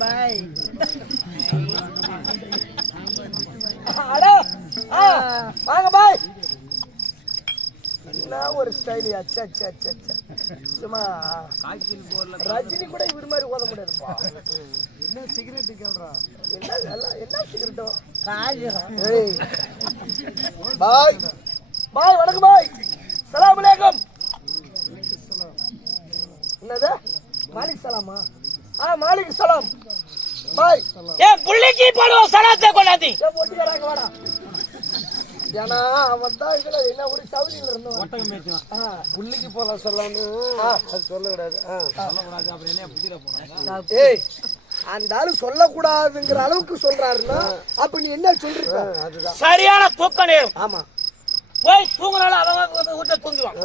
பாய். வாங்க பாய். என்ன ஒரு ஸ்டைல். அச்சா அச்சா அச்சா அச்சா. சும்மா ரஜினி கூட இவர் மாதிரி ஓத முடியாதுப்பா. என்ன சிகரெட் கேள்றா? என்ன சிகரெட்டோ? காஜிரம். பாய் பாய் வணக்கம் பாய். சலாம் அலைக்கும். என்னது? மாலிக் சலாமா? மாலிக் சலாம் பாய். ஏன் புள்ளிக்கு போடுவோம் சலாத்தை கொண்டாதி. ஏன் போட்டுக்கறாங்க வாடா. ஏன்னா அவன் தான் இதுல என்ன ஒரு சவுதியில இருந்தோம். ஒட்டகம் மேய்ச்சான். புள்ளிக்கு போலாம் சொல்லணும். அது சொல்லக்கூடாது. சொல்லக்கூடாது. அப்புறம் என்ன புதிர போனா? ஏய் அந்த ஆளு சொல்லக்கூடாதுங்கிற அளவுக்கு சொல்றாருன்னா அப்ப நீ என்ன சொல்ற? அதுதான் சரியான தூக்க நேரம். ஆமா போய் தூங்கினாலும் அவங்க வீட்டுல தூங்குவான்.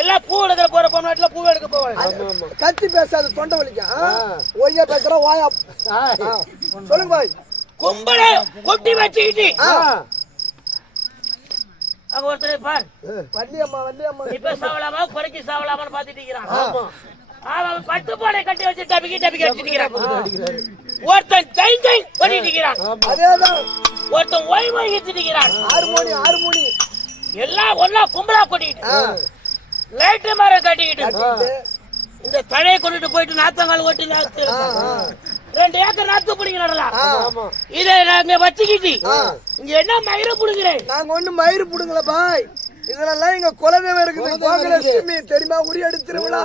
எல்லாம் பூ எடுக்கிற போற பொண்ணாட்டில பூ எடுக்க போவாங்க. கத்தி பேசாது தொண்டை வலிக்கும். ஒய்யா பேசுற வாயா. சொல்லுங்க பாய். கும்பலை கொட்டி வச்சுக்கிட்டு அங்க ஒருத்தரை பார். வள்ளியம்மா வள்ளியம்மா இப்ப சாவலாமா குறைக்கு சாவலாமான்னு பாத்துட்டு இருக்கிறான். அவன் பட்டு போனை கட்டி வச்சு டபிக்கி டபிக்கி வச்சுக்கிறான். ஒருத்தன் டைம் டைம் பண்ணிட்டு இருக்கிறான். அதேதான். ஒருத்தன் ஓய்வு வகிச்சுக்கிறான். ஹார்மோனி எல்லாம் ஒன்னா கும்பலா கொட்டிட்டு லைட்டு மரம் கட்டிக்கிட்டு இந்த தழையை கொண்டுட்டு போயிட்டு நாத்தங்கால் ஓட்டி 2 ஏக்கர் நாத்து பிடிங்க நடலாம். இதை நாங்க வச்சுக்கிட்டு இங்க என்ன மயிறு புடுங்குறேன். நாங்க ஒண்ணு மயிறு புடுங்கல பாய். இதெல்லாம் எங்க குலதெய்வம் இருக்குது. தெரியுமா? உரியடி திருவிழா.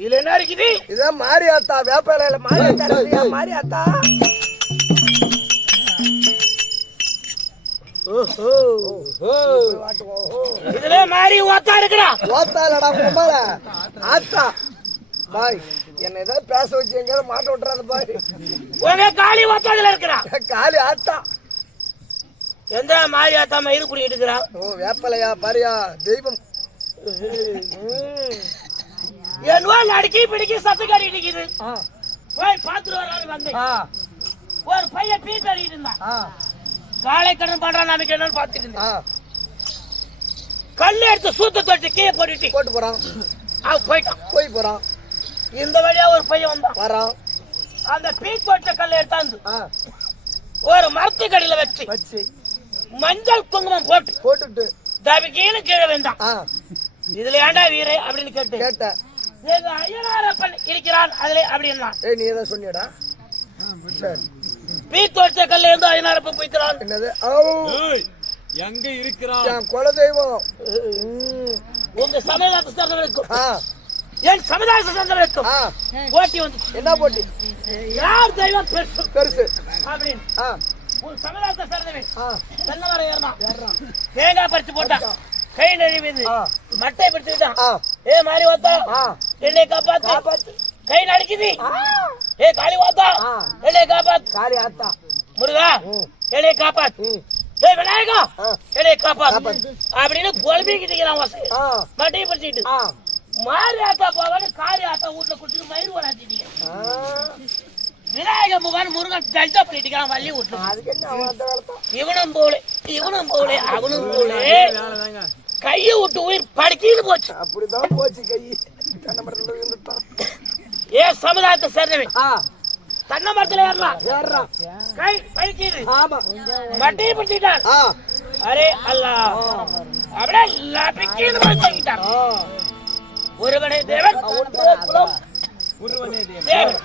இதுல என்ன இருக்குது? இதான் மாரியாத்தா. வேப்பலையில மாரியாத்தா. மாரியாத்தா இதுல மாறி ஓத்தா இருக்கிறா. ஓத்தா இல்லடா கும்பல ஆத்தா. பாய் என்ன ஏதாவது பேச வச்சு எங்கேயாவது மாட்ட விட்டுறாது பாய். உங்க காளி ஓத்தாதுல இருக்கிறா. காளி ஆத்தா. எந்த மாறி ஆத்தா மயிறு புடிக்கிட்டு இருக்கிறா. ஓ வேப்பலையா பாரியா தெய்வம். என்னவோ நடுக்கி பிடிக்கி சத்து காட்டிட்டு இருக்குது. போய் பாத்துட்டு வராது வந்து ஒரு பையன் பீ கட்டிட்டு இருந்தான். காலை கடன் பண்றான். நமக்கு என்னன்னு பாத்துட்டு இருந்தான். கல்லு எடுத்து சூத்த தொட்டு கீழே போட்டு போறான். அவன் போயிட்டான். போறான். இந்த வழியா ஒரு பையன் வந்தான். வரான். அந்த பீ போட்ட கல்லை எடுத்தாந்து ஒரு மரத்து கடையில வச்சு மஞ்சள் குங்குமம் போட்டுட்டு தவிக்கீழே கீழே வந்தான். இதுல ஏண்டா வீரே அப்படின்னு கேட்ட. எங்க ஐயனாரப்பன் இருக்கிறான் அதுல அப்படின்னா. நீ ஏதாவது சொன்னியடா? சரி. பீ தோட்ட கல்ல இருந்து ஐயனாரப்பன் போய்க்கிறான். என்னது? எங்க இருக்கிறான்? என் குலதெய்வம். உங்க சமயத்தை சேர்ந்தவர்களுக்கும் என் சமுதாயத்தை சேர்ந்தவர்களுக்கும் போட்டி வந்து. என்ன போட்டி? யார் தெய்வம் பெருசு அப்படின்னு. உன் சமுதாயத்தை சேர்ந்தவன் தென்னை மரம் ஏறினான். தேங்காய் பறிச்சு போட்டான். கை நழுவிது. மட்டை பிடிச்சுக்கிட்டான். ஏ மாறி வாத்தா என்னை காப்பாத்து. கை நடிக்குது. ஏ காளி வாத்தா என்னை காப்பாத்து. காளி ஆத்தா. முருகா என்னை காப்பாத்து. ஏ விநாயகா என்னை காப்பாத்து அப்படின்னு புலம்பிக்கிட்டு இருக்கிறான். மட்டையை பிடிச்சிட்டு மாறி ஆத்தா போவான்னு காளி ஆத்தா வீட்டுல குடிச்சிட்டு மயிறு வளர்த்திட்டீங்க. விநாயக முகான் முருகன் ஜல்ஜா பண்ணிட்டு இருக்கான் வள்ளி வீட்டுல. இவனும் போல அவனும் போல கையை விட்டு உயிர் படுக்கின்னு போச்சு. அப்படிதான் போச்சு. கை ஏ சமுதாயத்தை சேர்ந்தவன் தென்னை மரத்துல ஏறலாம். கை படுக்கிது. மட்டையை பிடிச்சிட்டான். அரே அல்லா அப்படியே லபிக்கின்னு போச்சுட்டான். ஒருவனே தேவன் தேவன்.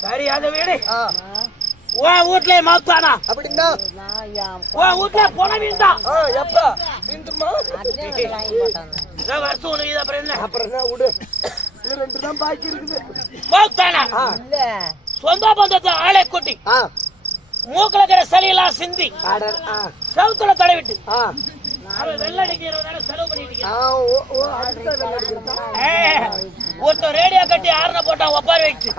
சரி அத வீடு உன் வீட்டுல மாத்தானா அப்படின்னா உன் வீட்டுல போன வீண்டான். எப்ப வீண்டுமா? வருஷம் உனக்கு இது அப்புறம் என்ன? அப்புறம் என்ன விடு. 2 தான் பாக்கி இருக்குது. மாத்தானா சொந்த பந்தத்தை ஆளை கூட்டி மூக்குல இருக்கிற சளியெல்லாம் சிந்தி செவுத்துல தடவிட்டு அவன் வெள்ளடிக்கிறவனால செலவு பண்ணிட்டு ஒருத்தர் ரேடியோ கட்டி ஆறுன போட்டான். ஒப்பாரி வச்சு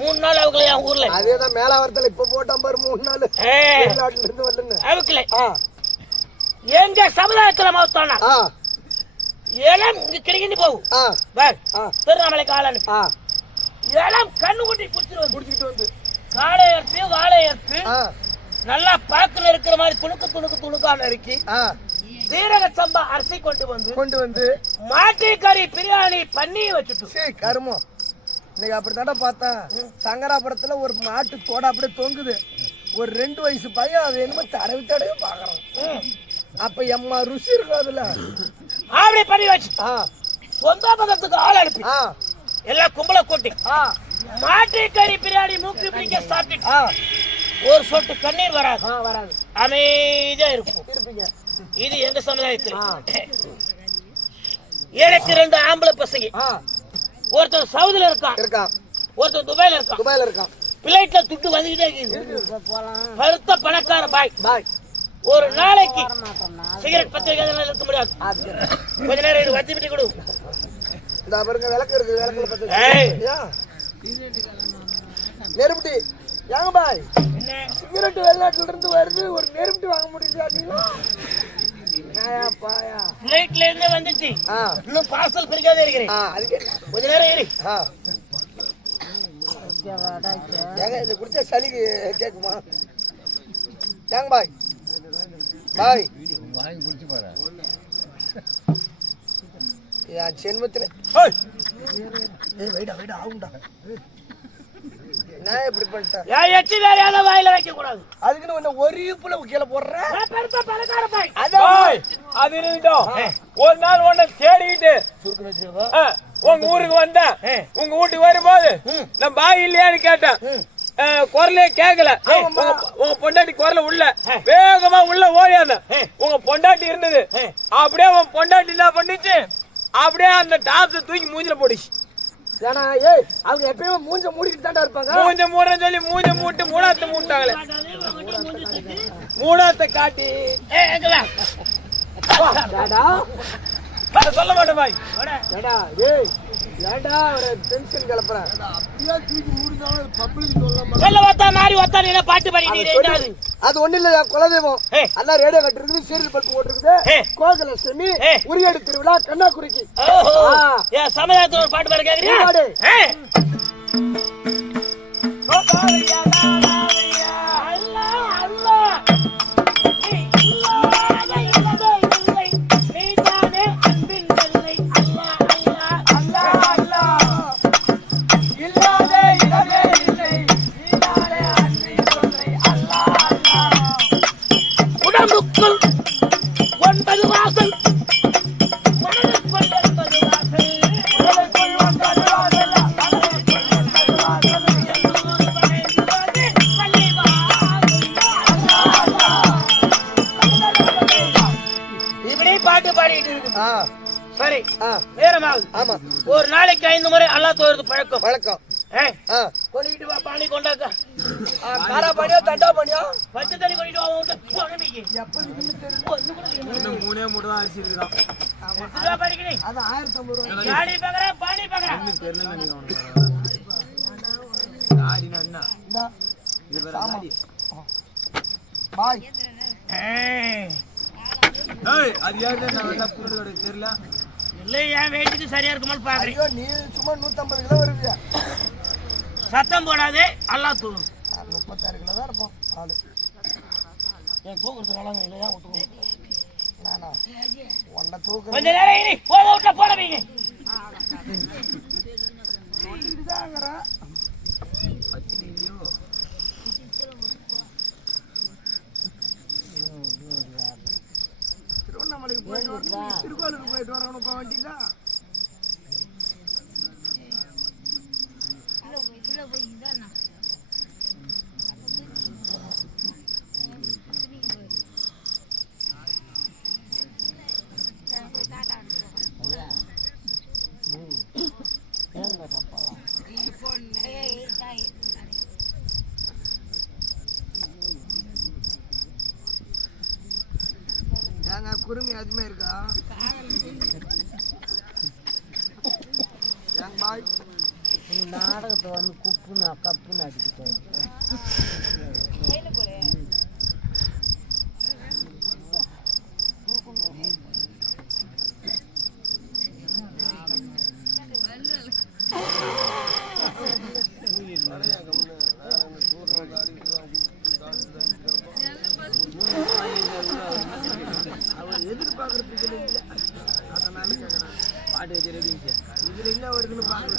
3 நாள் அவுக்கல. என் ஊர்ல அதேதான் மேலாவரத்துல இப்ப போட்டான் பாரு. 3 நாள் அவுக்கல. எங்க சமுதாயத்துல மாத்தானா இளம் இங்க கிடைக்கிட்டு போகும். திருவண்ணாமலை காலனு இளம் கண்ணு குட்டி குடிச்சிட்டு வந்து காலை எடுத்து வாழை எடுத்து நல்லா பாக்குல இருக்கிற மாதிரி துணுக்கான இருக்கு. சீரக சம்பா அரிசி கொண்டு வந்து மாட்டு கறி பிரியாணி பண்ணி வச்சுட்டு கருமம் இன்னைக்கு அப்படித்தாண்டா பார்த்தேன். சங்கராபுரத்துல ஒரு மாட்டு தோட அப்படியே தொங்குது. ஒரு 2 வயசு பையன் அது என்னமோ தடவி பாக்குறான். அப்ப எம்மா ருசி இருக்கும் அதுல. அப்படி பண்ணி வச்சு சொந்த பக்கத்துக்கு ஆள் அனுப்பி எல்லாம் கும்பல கூட்டி மாட்டு கறி பிரியாணி மூக்கு பிடிக்க சாப்பிட்டு ஒரு சொட்டு கண்ணீர் வராது. அமைதியா இருப்பீங்க. இது எங்க சமுதாயத்தில் எனக்கு 2 ஆம்பளை பசங்க. ஒருத்தன் சவுதியில இருக்கான், ஒருத்தன் துபாயில இருக்கான். பிளைட்ல துட்டு வந்துகிட்டே இருக்குது. கருத்த பணக்கார பாய் ஒரு நாளைக்கு சிகரெட் பத்திரிக்கை இருக்க முடியாது. கொஞ்ச நேரம் இது வச்சு பிடி கொடு. இந்த பாருங்க விளக்கு இருக்கு, விளக்குல பத்திரிக்கை நெருப்புட்டி. ஏங்க பாய், சிகரெட் வெளிநாட்டுல இருந்து வருது, ஒரு நெருப்புட்டி வாங்க முடியுது. பிளைட்ல இருந்து வந்துச்சு, இன்னும் பார்சல் பிரிக்காதே இருக்கிறேன். கொஞ்ச நேரம் ஏறி ஏங்க இது குடிச்சா சளி கேக்குமா? ஏங்க பாய் பாய் வாங்கி குடிச்சு பாரு. என் ஜென்மத்துல ஆகும்டா. நான் எப்படி பண்ணிட்டேன்? வேற யாரும் வாயில வைக்க கூடாது. அதுக்குன்னு ஒண்ணு ஒரு ஈப்புல கீழே போடுறேன். அது இருக்கட்டும். ஒரு நாள் ஒண்ணு தேடிக்கிட்டு உங்க ஊருக்கு வந்தேன். உங்க வீட்டுக்கு வரும்போது நான் பாய் இல்லையான்னு கேட்டேன். குரலே கேட்கல. உங்க பொண்டாட்டி குரல உள்ள வேகமா உள்ள ஓடியாந்த. உங்க பொண்டாட்டி இருந்தது. அப்படியே உங்க பொண்டாட்டி என்ன பண்ணிச்சு, அப்படியே அந்த டாப்ஸ் தூக்கி மூஞ்சில போடுச்சு. ஏன்னா அவங்க எப்பயுமே மூஞ்ச மூடிக்கிட்டு தாண்டா இருப்பாங்க. மூஞ்ச மூடுறேன்னு சொல்லி மூஞ்ச மூட்டு மூணாத்த மூட்டாங்களே. மூணாத்த காட்டி சொல்ல மாட்டேன் பாய். பாட்டு பாடி அது ஒண்ணு இல்ல. குலதெய்வம் எல்லாம் ரேடியோ கட்டு இருக்குது, சீரியல் பல்பு போட்டுருக்குது. கோகுலட்சுமி உரியடி திருவிழா கண்ணாக்குறிக்கு சமயத்துல ஒரு பாட்டு பாட கேக்குறீங்க. சரி, நேரமாகுது. ஒரு நாளைக்கு 5 முறை அல்லாஹ் தொழுது பழக்கம். கொண்டுகிட்டு வா, பாணி கொண்டாக்க. காரா பாணியா தண்டா பாணியா? பச்சை தண்ணி கொண்டுட்டு வா. மூணே மூணு தான் அரிசி இருக்குதான். அது 1050 ரூபாய். பாணி பாக்குறேன், பாணி பாக்குறேன். பாய் அது யாரு தெரியல. இல்லை, என் வெயிட்டுக்கு சரியா இருக்குமான்னு பாக்குறேன். நீ சும்மா 150 கிலோ வருவியா? சத்தம் போடாதே, அல்லாஹ் தூணும். 36 கிலோ தான் இருப்போம் ஆளு. என் தூக்குறதுனால இல்லையா விட்டுக்கோ. நானா உன்னை தூக்கு. கொஞ்ச நேரம் இரு, போக விட்ட போடவீங்க. திருவண்ணாமலைக்கு போயிட்டு வரணும், திருக்கோயிலுக்கு போயிட்டு வரணும். போக வேண்டியதா ஏங்க குருமி அதுமே இருக்கா? ஏங்க பாய் நாடகத்தை வந்து குப்புன்னு கப்புன்னு அடிக்கிட்டேன். அவர் எதிர்பார்க்கறதுக்கு இல்லை, அதனால கேட்கறாங்க. பாட்டு வச்சு ரெடி இதுல என்ன வருதுன்னு பார்க்கல.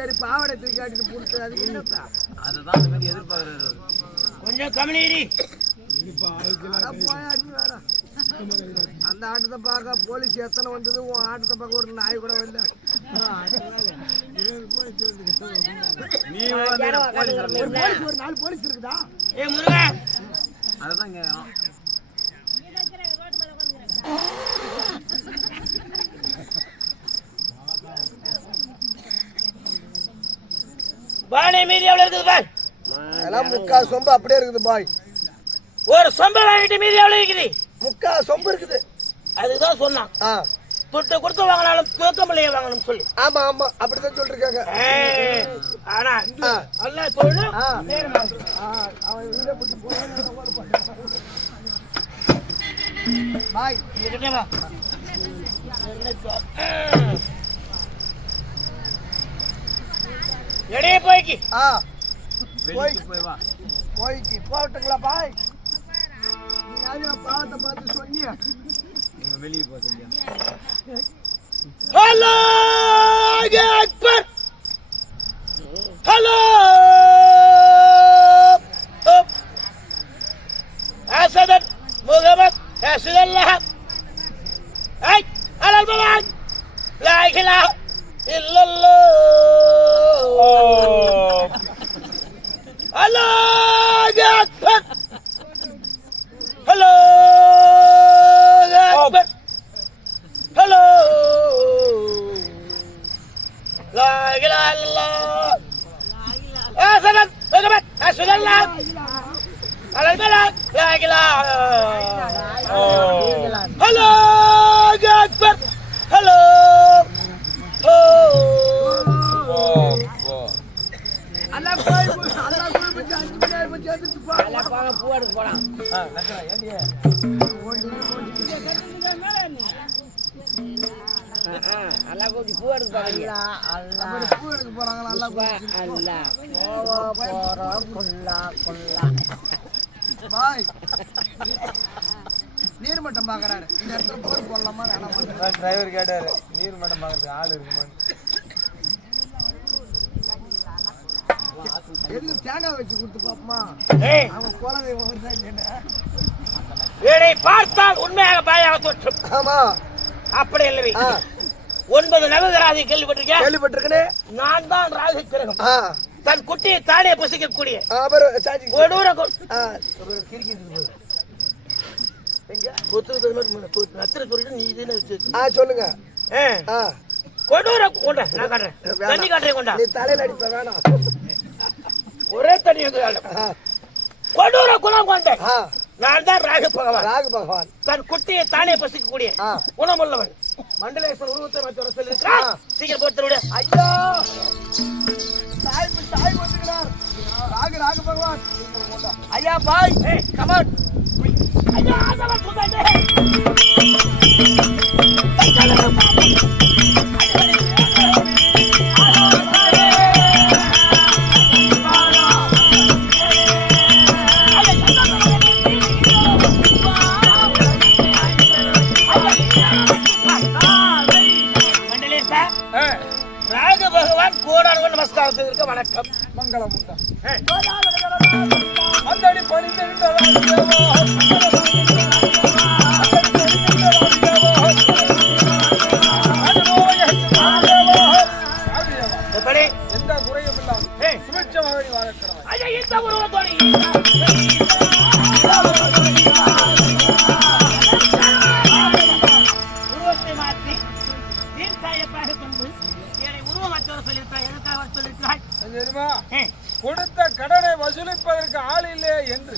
சரி பாவடை தூக்கி காட்டிட்டு போட்டு அது என்னப்பா அதுதான் அந்த மாதிரி எதிர்பார்க்கறது கொஞ்சம் கம்மினி வேற அந்த ஆட்டத்தை பார்க்க போலீஸ் எத்தனை வந்தது உன் ஆட்டத்தை பார்க்க ஒரு நாய் கூட வரல நீ ஒரு 4 போலீஸ் இருக்குதா ஏ முருகா அதுதான் கேட்கணும் பானை மீதி எவ்வளவு இருக்குது பாய் அதெல்லாம் 3/4 சொம்பு அப்படியே இருக்குது பாய் ஒரு சொம்பு வாங்கிட்டு மீதி எவ்வளவு இருக்குது 3/4 சொம்பு இருக்குது அதுதான் சொன்னான் துட்டு கொடுத்து வாங்கினாலும் தூக்கமில்லையே வாங்கணும் சொல்லி ஆமா ஆமா அப்படிதான் சொல்லிருக்காங்க ஆனா அல்ல சொல்லு பாய் வா எடையே போய்க்கு போய் வா போய்க்கு போகட்டுங்களா பாய் நீ யாரையும் பாவத்தை பார்த்து சொன்னியா வெளியே போக சொல்லியா ஹலோ அக்பர் ஹலோ அசதன் முகமது அஸ்ஸல்லாஹ் ஐ அலல் பலான் லா இலாஹ இல்லல்லாஹ் ஹலோ அக்பர் ஹலோ அக்பர் ஹலோ லா இலாஹ இல்லல்லாஹ் அசதன் முகமது அஸ்ஸல்லாஹ் على البلد لا إله هلو أكبر هلو அண்ணா போய் அண்ணா போய் பத்தி 5 மணி நேரம் பத்தி வந்துட்டு போ அல்ல போங்க பூ எடுக்க போலாம் நக்கறா ஏண்டி அல்ல கொஞ்சம் பூ எடுக்க போறீங்க அல்ல பூ எடுக்க போறாங்க நல்லா அல்ல போறோம் கொல்லா பாய் நீர் மட்டம் பாக்குறாரு இந்த இடத்துல போர் போடலாமா வேணாமா டிரைவர் கேட்டாரு நீர் மட்டம் பாக்குறதுக்கு ஆள் இருக்குமான்னு எதுக்கு தேங்காய் வச்சு கொடுத்து பாப்பமா அவன் குழந்தை இதை பார்த்தால் உண்மையாக பாயாக தோற்றும் ஆமா அப்படி இல்லவே 9 நவகிராதி கேள்விப்பட்டிருக்கேன் கேள்விப்பட்டிருக்கனே நான் தான் ராகு கிரகம் தன் குட்டியை தானே பசிக்கக்கூடிய கொடூர சொல்லுங்க கொடூர கொண்டா நான் காட்டுறேன் தண்ணி காட்டுறேன் கொண்டா நீ தலையில அடிப்ப வேணாம் ஒரே தண்ணி கொடூர குலம் கொண்ட நான் தான் ராகு பகவான் தன் குட்டியை தானே பசிக்கக்கூடிய குணமுள்ளவன் மண்டலேஸ்வரர் உருவத்தை மற்றவர சொல்லியிருக்கிறார் சீக்கிரம் போட்டு ஐயா சாய் வந்துக்கிறார் ராகு பகவான் ஐயா பாய் கமான் ஐயா அதெல்லாம் சொல்லாதே ராகு பகவான் கோடான நமஸ்காரத்தில் இருக்க வணக்கம் மங்களம் அந்தடி எப்படி எந்த குறையும் இல்லாமல் சுபிட்சமாக வாழ்க்கிறவன் ஐயா இந்த உருவத்தோட உருவத்தை மாற்றி தீர்த்தாயப்பாக கொண்டு என்னை உருவமாற்றவர் சொல்லியிருக்கிறார் எதற்காக சொல்லியிருக்கிறார் தெரியுமா கொடுத்த கடனை வசூலிப்பதற்கு ஆள் இல்லை என்று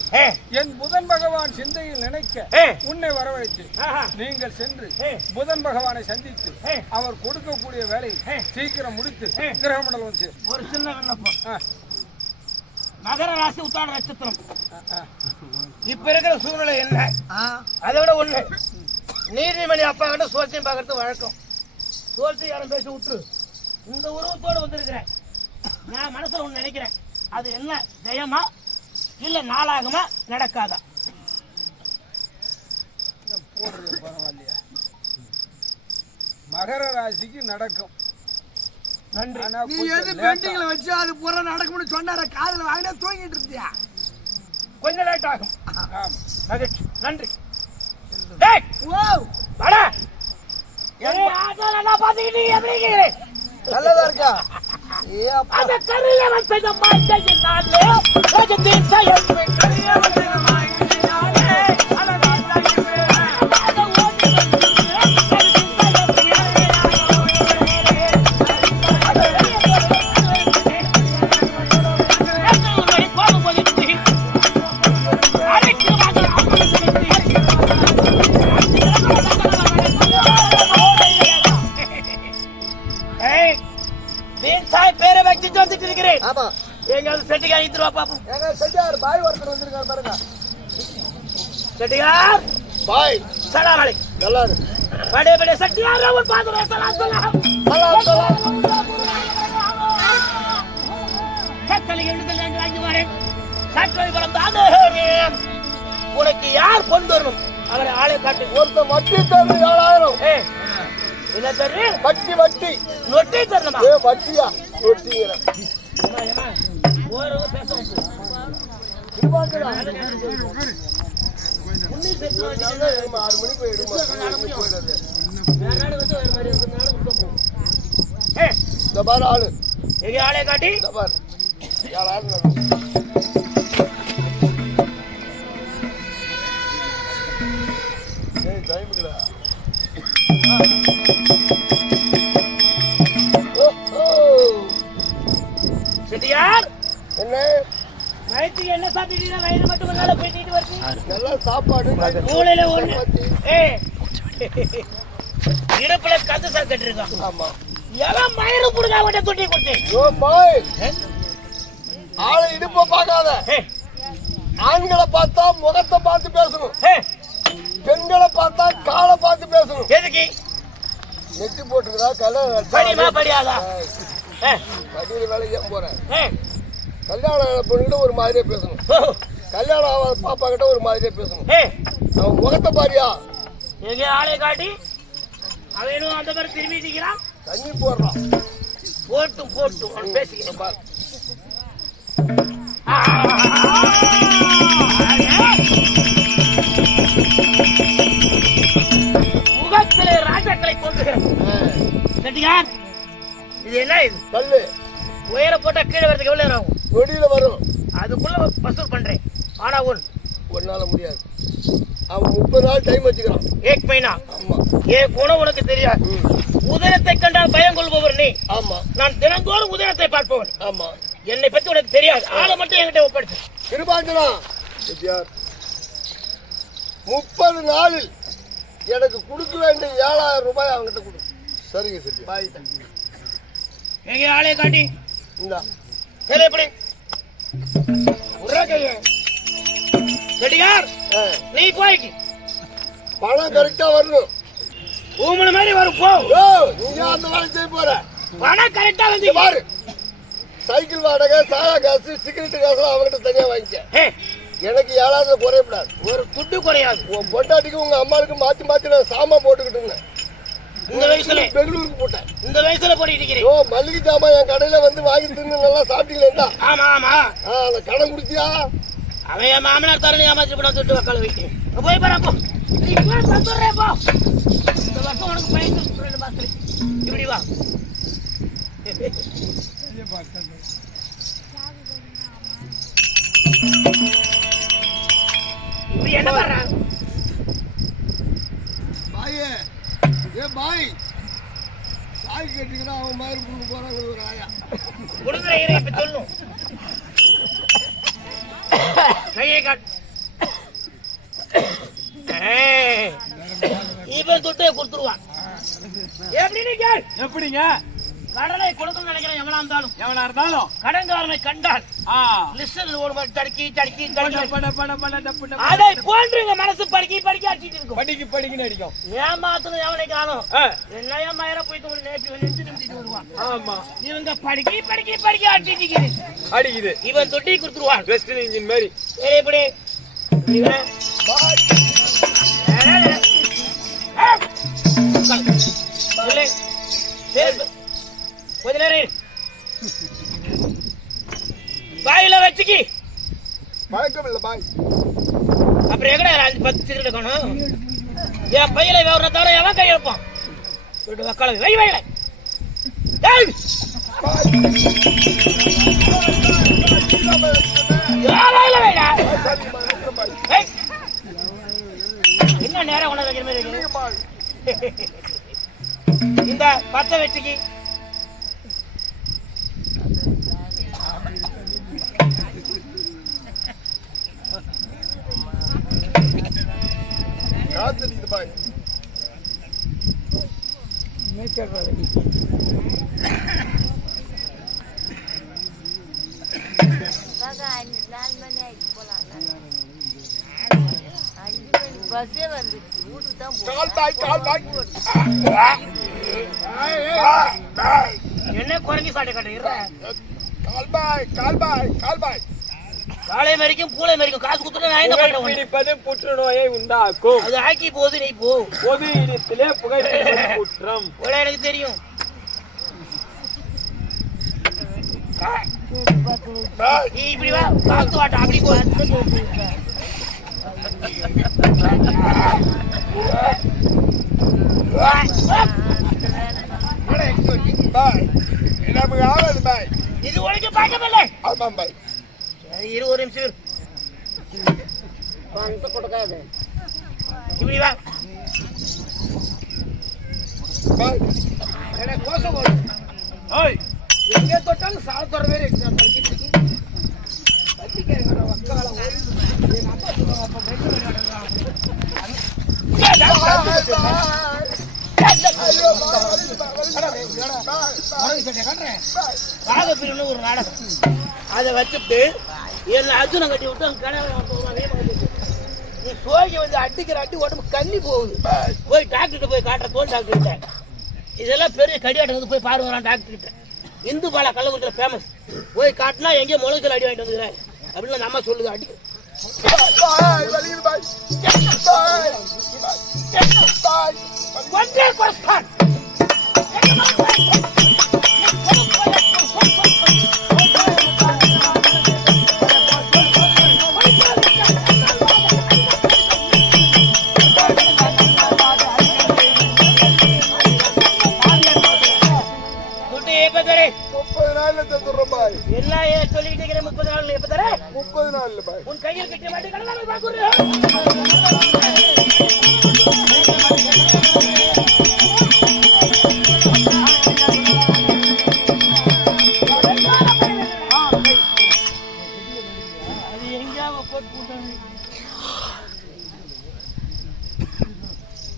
என் புதன் பகவான் சிந்தையில் நினைக்க உன்னை வரவழைத்து நீங்கள் சென்று புதன் பகவானை சந்தித்து அவர் கொடுக்கக்கூடிய வேலையை சீக்கிரம் முடித்து கிரகமண்டலம் வந்து ஒரு சின்ன விண்ணப்பம் மகர ராசி உத்தாட நட்சத்திரம் இப்ப இருக்கிற சூழ்நிலை என்ன அதை விட ஒண்ணு நீதிமணி அப்பா கிட்ட சோசியம் பார்க்கறது வழக்கம் சோசியம் யாரும் பேசி விட்டுரு இந்த உருவத்தோடு வந்திருக்கிறேன் நான் மனசுல ஒண்ணு நினைக்கிறேன் அது என்ன ஜெயமா இல்ல நாளாகுமா நடக்காதா போடுறது பரவாயில்லையா மகர ராசிக்கு நடக்கும் நன்றி. நீ எது பெண்டிங்ல வச்சு அது பூரா நடக்கும்னு சொன்னார காதுல வாங்கினா தூங்கிட்டு இருந்தியா? கொஞ்சம் லேட் ஆகும். மகிழ்ச்சி. நன்றி. டேய் ஓ வாடா. ஏய் ஆட்டோல பாத்துக்கிட்டு எப்படி இருக்கீங்க? நல்லதா இருக்கா? ஏ அப்பா அந்த கரியா வச்சத மாட்டேங்க நானே. ராஜதே சாயல் கரியா வச்சத மாட்டேங்க நானே. ஆமா எங்க செட்டிகார் இத்துவா பாப்போம். எங்க செட்டியார் பாய் ஒருத்தர் வந்திருக்காரு பாருங்க. செட்டிகார் பாய் சலாம் அலைக்கும். நல்லா இருக்கு. बड़े बड़े सटियार और पादरे सलाम सलाम சக்கலை எழுதுல வாங்கி வரேன். சக்கலை வளர்ந்தானே உனக்கு யார் கொண்டு வரணும் அவரை ஆளை காட்டி. ஒருத்த வட்டி தரு 7000. என்ன தரு? வட்டி வட்டி நொட்டி தரணுமா? வட்டியா நொட்டிங்கற ஒரு பேசுவோம். உன்னி செத்து வந்தாங்க 6 மணிக்கு போயிடுமா? போயிடுது. வேற நாடு வந்து வேற மாதிரி இருக்கு. நாடு விட்டு போ. இந்த பாரு ஆளு. எங்க ஆளை காட்டி. இந்த பாரு. 7000. ஏய் டைம்க்குடா. செட்டியார் என்ன நைட்டு என்ன சாப்பிட்டீங்க? வயிறு மட்டும் மேல போயிட்டு வருது. நல்ல சாப்பாடு. மூளையில ஒண்ணு. இடுப்புல கத்து சாப்பிட்டு இருக்கான். ஆமா. எல்லாம் மயிறு புடுங்க அவட்ட தொட்டி கொடுத்து. ஓ பாய். ஆளை இடுப்ப பார்க்காத. ஆண்களை பார்த்தா முகத்தை பார்த்து பேசணும். பெண்களை பார்த்தா காலை பார்த்து பேசணும். எதுக்கு? நெட்டி போட்டுருக்கா கலை படிமா படியாதா? படியில வேலைக்கு ஏன் போறேன்? கல்யாணம் ஆன பொண்ணுகிட்ட ஒரு மாதிரியே பேசணும். கல்யாணம் ஆகாத பாப்பா கிட்ட ஒரு மாதிரியே பேசணும். அவன் முகத்தை பாரியா? எங்க ஆளை காட்டி அவனும் அந்த மாதிரி திரும்பி நிக்கிறான். தண்ணி போடுறான். போட்டு போட்டு பேசிக்கிறேன் பாரு. முகத்திலே ராஜாக்களை கொண்டுகிறேன். செட்டியார் இது என்ன? இது கல்லு உயர போட்டா கீழே வரதுக்கு எவ்வளவு நேரம் ஆகும்? நொடியில வரும். அதுக்குள்ள வசூல் பண்றேன். ஆனா ஒன்னால முடியாது. அவன் 30 நாள் டைம் வச்சுக்கிறான். ஏக் மहीना. ஆமா. என் குணம் உனக்கு தெரியாது. உதயத்தை கண்டால் பயம் கொள்பவர் நீ. ஆமா. நான் தினந்தோறும் உதயத்தை பார்ப்பவன். ஆமா. என்னை பத்தி உனக்கு தெரியாது. ஆளை மட்டும் என்கிட்ட ஒப்படைச்சு. திருபாஞ்சனா 30 நாளில் எனக்கு கொடுக்க வேண்டிய 7000 ரூபாய் அவங்ககிட்ட கொடு. சரிங்க செட்டி. பாய். எங்க ஆளை காட்டி இந்தா கையில எப்படி உருளைக்கைய செட்டியார் நீ போய்க்கு பணம் கரெக்டா வரணும். ஊமன மாதிரி வரும் போ. நீங்க அந்த வேலை செய்ய போற. பணம் கரெக்டா வந்து பாரு. சைக்கிள் வாடகை, சாயா காசு, சிகரெட் காசு அவங்ககிட்ட தனியா வாங்கிக்க. எனக்கு 7000 குறையப்படாது. ஒரு துட்டு குறையாது. உன் பொண்டாட்டிக்கு உங்க அம்மாவுக்கு மாத்தி மாத்தி நான் சாமான் போட்டுக்கிட்டு இருந்தேன். இந்த வயசுல பெங்களூருக்கு போட்டேன். இந்த வயசுல போட்டு இருக்கிறேன். ஓ மல்லிகை ஜாமான் என் கடையில வந்து வாங்கி தின்னு நல்லா சாப்பிட்டீங்களா? ஆமா ஆமா. அந்த கடன் குடுத்தியா? அவன் என் மாமனார் தரணி ஏமாத்தி போன துட்டு வக்கால வைக்க போய் பாரு. போ நீ போ தந்துறே போ. இந்த வருஷம் உனக்கு பையன் 2 மாசத்துல இப்படி வா. இப்படி என்ன பண்ற? பாயே ஏ பாய் சாய் கேட்டீங்கன்னா அவன் மாதிரி புண்ணு போறாங்க ஒரு ஆயா. கொடுக்குற இரு இப்ப சொல்லும். கையை காட்டு. இவன் துட்டை கொடுத்துருவான். எப்படின்னு கேள். எப்படிங்க? கடனை கொடுக்கணும்னு நினைக்கிறேன். எவனா இருந்தாலும் கடன்காரனை கண்டால் லிஸ்ட் ஒரு மாதிரி தடுக்கி தடுக்கி அதை போன்றுங்க மனசு படிக்கி படிக்கி அடிச்சிட்டு இருக்கும். படிக்குன்னு அடிக்கும். ஏமாத்தணும் எவனை காணும். என்ன ஏமாயிரம் போயிட்டு நேற்று நெஞ்சு நிமிட்டு வருவான். ஆமா. இவங்க படிக்கி படிக்கி படிக்கி அடிச்சிட்டு அடிக்குது. இவன் தொட்டி கொடுத்துருவான். வெஸ்டர்ன் இன்ஜின் மாதிரி. எப்படி கொஞ்ச நேரம் பாயில வச்சுக்கி வழக்கம் இல்ல பாய். அப்புறம் எங்கடா 5-10 சிகரெட் இருக்கணும் என் பையில வேற தவிர எவன் கை வைப்பான் சொல்லிட்டு வக்கால வை வைல என்ன நேரம் கொண்டு வைக்கிற மாதிரி இருக்கு இந்த 10 வச்சுக்கி காத்து நீங்க பாய். என்ன குறைஞ்சி சாட்டை கட்டுற காலை மறிக்கும் பூளை மறிக்கும் காசு குத்துட்டு நான் என்ன பண்றேன் பிடிப்பது புற்றுநோயை உண்டாக்கும். அது ஆக்கி போகுது நீ போ பொது இடத்திலே புகைப்பிடிப்பது குற்றம். எனக்கு தெரியும் நீ இப்படி வா காத்து வாட்ட அப்படி போ இது உனக்கு பார்க்கவில்லை. இரு ஒரு நிமிஷம் கொடுக்காது. இப்படி வா கோஷம் போடு எங்கே தொட்டாலும் சாத்தோட வேறு ஒரு நாடகம் அதை வச்சுட்டு என்ன அர்ஜுனம் கட்டி விட்டு நீ சோகி வந்து அடிக்கிற அடி உடம்பு கண்ணி போகுது போய் டாக்டர்கிட்ட போய் காட்டுற தோல் டாக்டர் கிட்ட இதெல்லாம் பெரிய கடியாட்டம் போய் பாருங்க டாக்டர் கிட்ட இந்து பாலா கள்ளக்குறிச்சியில் ஃபேமஸ் போய் காட்டினா எங்கேயோ முளைச்சல் அடி வாங்கிட்டு வந்துக்கிறேன் அப்படின்னு நம்ம சொல்லுது அடி என்ன சொல்லிட்டு 30 நாள் எப்ப தர 30 நாள் பாய். உன் கையில் கட்டி மாட்டி கடலால பாக்குறேன் அது எங்கயாவ போட்டு போட்டாங்க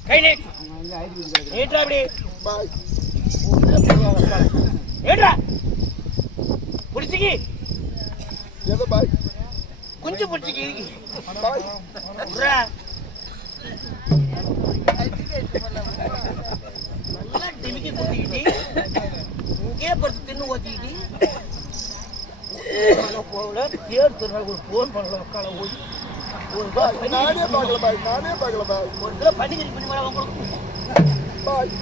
கை நீட்ரா அப்படி பாய். ஏட்ரா புடிச்சிக்கி எது பாய்? குஞ்சு புடிச்சிக்கி பாய். நல்லா டிமிக்கி குத்திக்கிட்டு இங்கே படுத்து தின்னு ஓத்திக்கிட்டு போகல தேர் திருநாள் ஒரு போன் பண்ணல உக்கால ஓடி ஒரு நானே பார்க்கல பாய். நானே பார்க்கல பாய். ஒரு கிலோ பன்னிக்கறி பண்ணி மேலே உங்களுக்கு பாய்.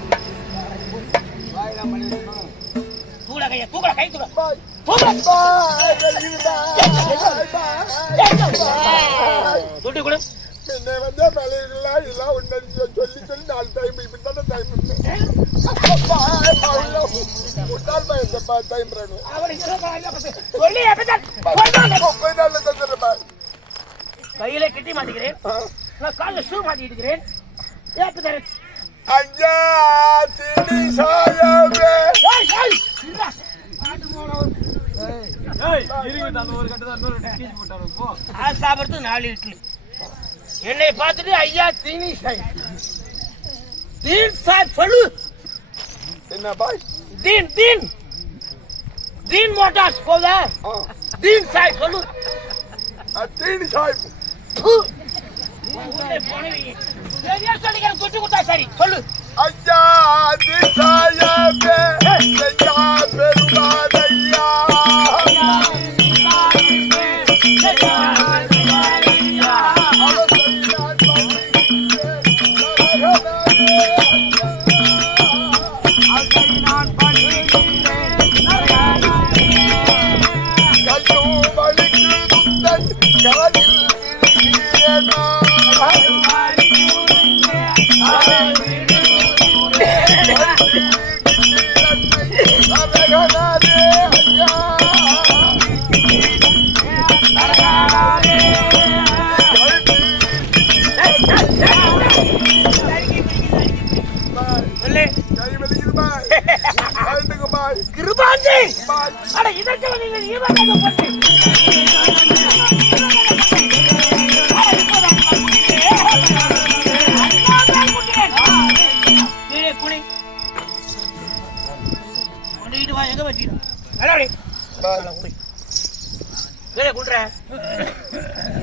தூள கையை தூக்கல கை தூள பாய். துட்டு கொடு என்னை வந்து மலையில இதெல்லாம் ஒன்று சொல்லி சொல்லி 4 டைம் இப்படி தானே டைம் முட்டாள் பாய் இந்த டைம் கையில கட்டி மாட்டிக்கிறேன் நான் காலில் ஷூ மாட்டிட்டு இருக்கிறேன் ஏப்பு தரேன் ஐயா திடி சாயவே சாப்பிடுறது 4 இட்லி என்னை பார்த்துட்டு ஐயா தீனி சாய் தீன் சாய் சொல்லு என்ன பாய்? தீன் தீன் தீன் மோட்டார்ஸ் போதா தீன் சாய் சொல்லு தீனி சாய் குட்டி குட்டா சரி சொல்லு ஐயா தீன் சாயவே ஐயா பெருமாதையா நான் பண்ணுகிறேன் கிருபாஞ்சி அட இதற்கு நீங்கள் ஈவனாக பண்ணி எங்க வச்சிருக்கேன்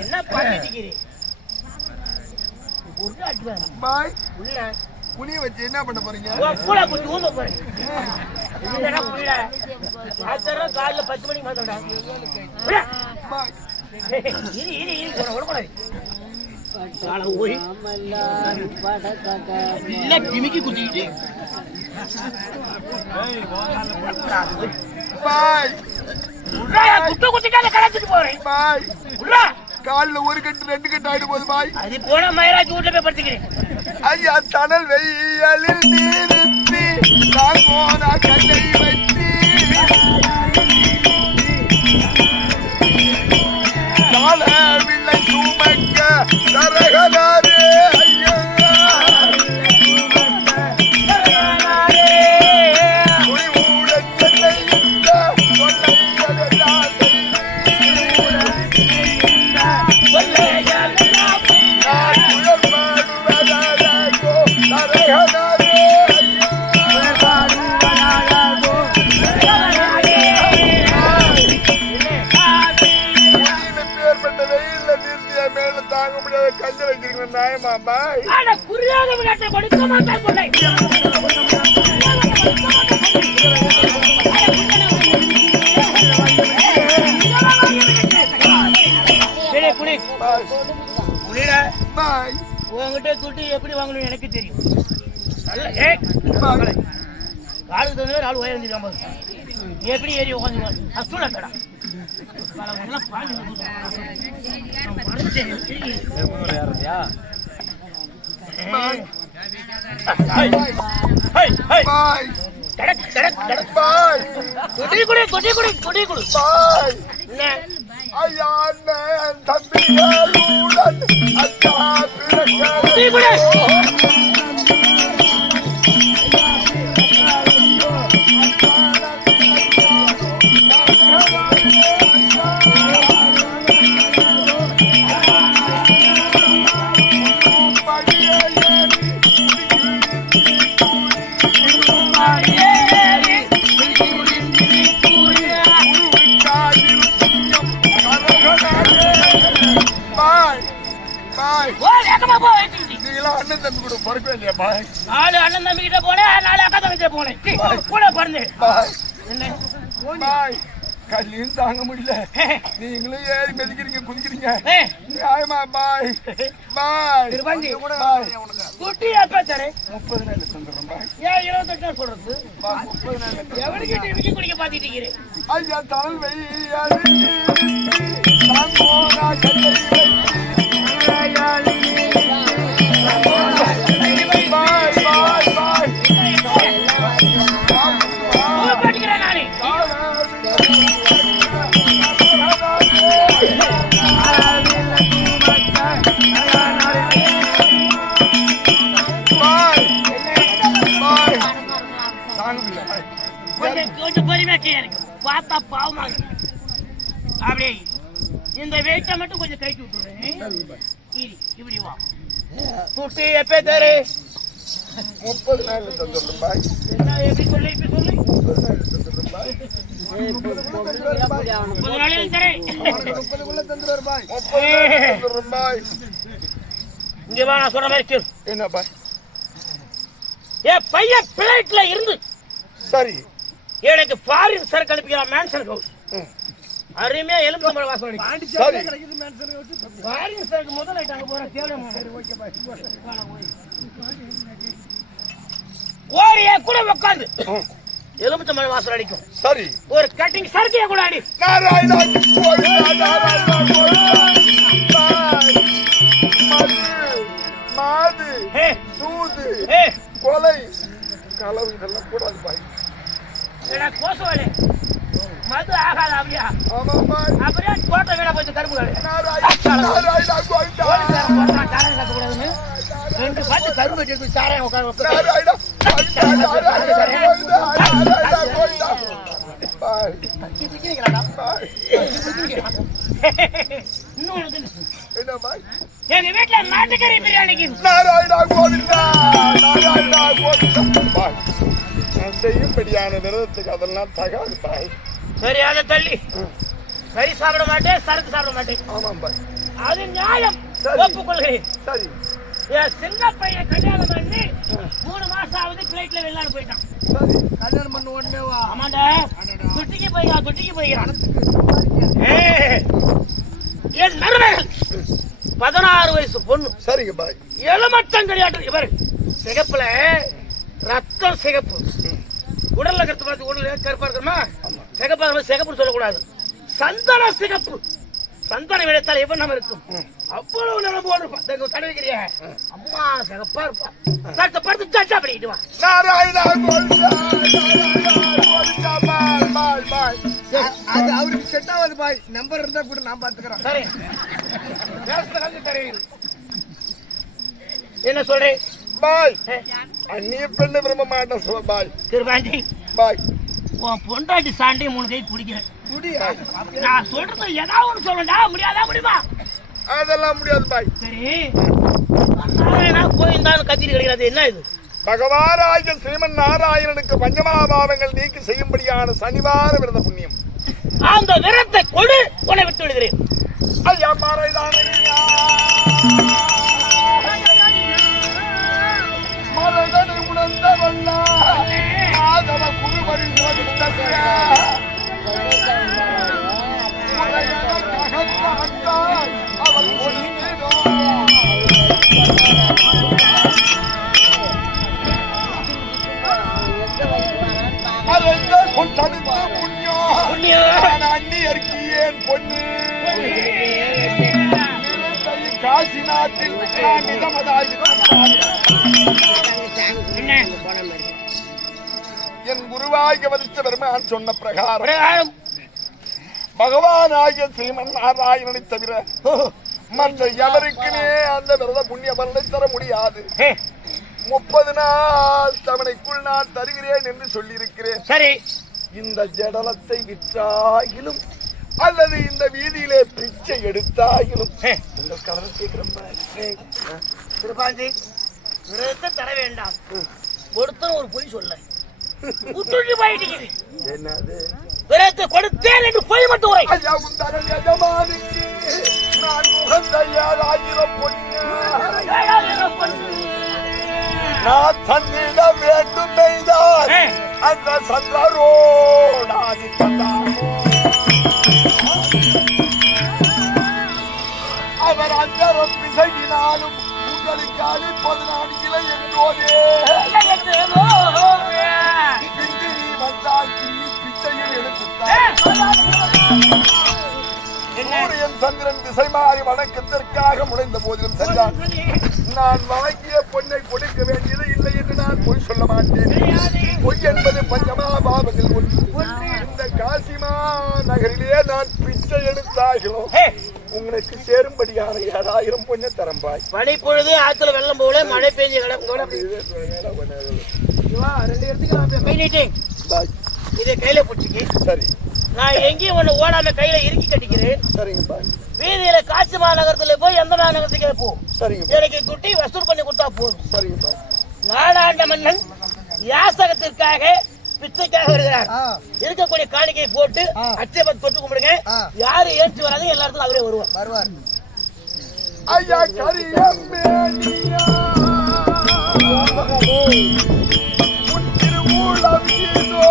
என்ன பாட்டு புளிய வச்சு என்ன பண்ண போறீங்க? ஊம்ப போறேன் காலைல 10 மணிக்கு மாத்தா கிமிக்கி குத்திக்கிட்டு காலில் ஒரு கட்டு 2 கட்டு ஆயிடும் போது பாய். அது போன மயிராஜ் வீட்டுல போய் படுத்துக்கிறேன். ஐயா தணல் வெயிலில் நீருத்தி நான் போனா கண்ணை வச்சு கால வில்லை சுமக்க தரகனாரே ஐயா உங்ககிட்ட துட்டி எப்படி வாங்கணும் எனக்கு தெரியும். ஆளு தகுந்த ஆள் உயர்ந்துருக்காம எப்படி ஏறி உட்காந்து அஸ்தூடா அண்ணன் தம்பி கூட பொறுப்பே இல்லையா பாய்? 4 அண்ணன் தம்பி கிட்ட போனேன், 4 அக்கா தம்பி கிட்ட போனேன். கூட பிறந்து பாய் கல்லியும் தாங்க முடியல, நீங்களும் ஏறி மெதிக்கிறீங்க குதிக்கிறீங்க. நியாயமா பாய்? பாய் குட்டி எப்ப தரேன்? 30 நாள் தந்துடுறோம் பாய். ஏன் 28 சொல்றது? 30 நாள் எவனுக்கு டிவிக்கு குடிக்க பாத்திட்டு இருக்கிறேன். ஐயா தனல் வெய்யாலி நான் போனா கல்லை கொஞ்சம் பொறுமையா இருக்கு, பார்த்தா பாவமா அப்படியே இந்த வெயிட்ட மட்டும் கொஞ்சம் கைட்டு விட்டுறேன். இப்படி வா குட்டி எப்ப தரு? 30 நாள் தந்துடுறோம் பாய். என்ன எப்படி சொல்லு? இப்ப சொல்லு. 30 நாள் தந்துடுறோம் பாய். 30 நாளையில தரேன். 30க்குள்ள தந்துடுறோம் பாய். 30 நாள் தந்துடுறோம் பாய். இங்க வா, நான் சொல்ற மாதிரி கேளு. என்ன பாய்? பையன் பிளைட்ல இருந்து சரி எனக்கு ஃபாரின் சரக்கு அனுப்பிக்கிறான். மேன்சன் ஹவுஸ் அருமையா எலும்பு வாசம் அடிக்கும். ஃபாரின் சரக்கு முதல்ல அங்க போறேன். ஓரியா கூட உட்காந்து எலும்பு மழை வாசல் அடிக்கும். சரி ஒரு கட்டிங் சரக்கைய கூட அடி. மாது சூது கொலை களவு இதெல்லாம் கூடாது பாய். கோசவாளே மது ஆகாது. அப்படியா? அப்படியே தோட்ட வேலை போச்சு கரும்பு ரெண்டு பார்த்து கரும்பு சாரையும் உட்கார தக்கி தக்கி நிக்கிறாடா. இன்னும் உனக்கு என்ன பாய்? எங்க வீட்டுல நாட்டுக்கறி பிரியாணிக்கு நாராயணா கோவிந்தா, நாராயணா கோவிந்தா. பாய், நான் செய்யும்படியான விரதத்துக்கு அதெல்லாம் தகாது பாய். சரி, அதை தள்ளி கறி சாப்பிட மாட்டேன், சரக்கு சாப்பிட மாட்டேன். ஆமாம் பாய். அது நியாயம், ஒப்புக்கொள்கிறேன். சரி. என் சின்ன பையன் கல்யாணம் பண்ணி 3 மாசம் ஆகுது, பிளைட்ல வெளிநாடு போயிட்டான். சரி, கல்யாணம் பண்ண உடனே வா. ஆமாண்டா, துட்டிக்கு போய்க்கிறான். என் மருமகள் 16 வயசு பொண்ணு. சரிங்க பாய். எலுமட்டம் கிடையாது. இவர் சிகப்புல ரத்தம் சிகப்பு, உடல்ல கருத்து பார்த்து உடல்ல கருப்பா இருக்குமா, சிகப்பா சிகப்புன்னு சொல்லக்கூடாது, சந்தன சிகப்பு. சந்தன விடத்தால் எவ்வளவு நம்ம இருக்கும், அவ்வளவு நம்ம போடுறோம். தடவைக்கிறிய அம்மா சிகப்பா இருப்பா. படுத்து சாச்சா பண்ணிட்டு வா. நாராயணா கோவிந்தா, நாராயணா கோவிந்தா. பாய் பாய் பாய். அது அவருக்கு செட் ஆகாது பாய். நம்பர் இருந்தா கூட நான் பாத்துக்கிறேன். சரி, பேசுறது தெரியுது. என்ன சொல்றேன் பாய்? அந்நிய பெண்ணை விரும்ப மாட்டேன் சொல்ல பாய். திருபாண்டி பாய், உன் பொண்டாட்டி சாண்டி 3 கை பிடிக்கிறேன். நான் சொல்றது ஏதாவது ஒண்ணு சொல்லண்டா. முடியாதா? முடியுமா? அதெல்லாம் முடியாது பாய். சரி, நாராயணா கோவிந்தான்னு கத்திட்டு கிடையாது. என்ன இது? பகவானாகிய ஸ்ரீமன் நாராயணனுக்கு பஞ்சமாபாவங்கள் நீக்கி செய்யும்படியான சனிவார விரத புண்ணியம். அந்த விரத்தை கொடு, உன்னை விட்டு விடுகிறேன். ஐயா மறைதானையா, மறைதனை உணர்ந்தவல்லா ஆதவ குருவரி சிவகிருஷ்ணா அவன் ஒழுங்கினோ அறைந்த சொந்தடுத்த புண்ணியம் அந்நியருக்கு ஏன் பொண்ணு காசி நாட்டில் நான் நிஜமதாகி என் குருவாகிய வதிஷ்ட பெருமான் சொன்ன பிரகாரம் பகவானாகிய ஸ்ரீமன் நாராயணனை தவிர மற்ற எவருக்குமே அந்த விரத புண்ணிய பலனை தர முடியாது. 30 நாள் தவணைக்குள் நான் தருகிறேன் என்று சொல்லியிருக்கிறேன். சரி, இந்த ஜடலத்தை விற்றாகிலும் அல்லது இந்த வீதியிலே பிச்சை எடுத்தாகிலும் உங்கள் கவனம் கேட்கிறேன். திருப்பாஞ்சி, விரதத்தை தர வேண்டாம். கொடுத்த ஒரு பொய் சொல்ல விட்டுட்டு போயிட்டீங்க. என்னது? விரதத்தை கொடுத்தேன் என்று பொய் மட்டும் உரை. ஐயா, உந்தர எஜமானிக்கு நான் முகந்தையாயிரம் பொண்ணு நான் தன்னிட வேண்டும் மெய்தான் அந்த சந்திரோடாதி தந்தாமோ அவர் அந்தரம் பிசகினாலும் உங்களுக்கு அளிப்பது நான் இல்லை என்றோதே. பின்பு நீ வந்தால் பின்னி பிச்சையில் எடுத்துத்தான். சூரியன் சந்திரன் திசை மாறி வணக்கத்திற்காக முனைந்த போதிலும் சென்றான். நான் வாங்கிய பொண்ணை கொடுக்க வேண்டியது இல்லை என்று நான் பொய் சொல்ல மாட்டேன். பொய் என்பது பஞ்சமாபாவத்தில் ஒன்று. இந்த காசிமா நகரிலே நான் பிச்சை எடுத்தாகிறோம். உங்களுக்கு சேரும்படியான 7000 பொண்ணை தரம்பாய். மழை பொழுது ஆத்துல வெள்ளம் போல மழை பெஞ்சு இதை கையில பிடிச்சிக்கி. சரி, நான் எங்கேயும் ஒண்ணு ஓடாம கையில இறுக்கி கட்டிக்கிறேன். சரிங்க பாய். வீதியில காசி மாநகரத்துல போய் எந்த மாநகரத்துக்கே போ. சரிங்க. எனக்கு துட்டி வசூல் பண்ணி கொடுத்தா போதும். சரிங்க பாய். நாடாண்ட மன்னன் யாசகத்திற்காக பிச்சைக்காக வருகிறார். இருக்கக்கூடிய காணிக்கை போட்டு அச்சபத் தொட்டு கும்பிடுங்க. யாரு ஏற்றி வராங்க எல்லாருக்கும் அவரே வருவார். ஐயா கரியம்மேனியா உன் திருமூலம் ஏதோ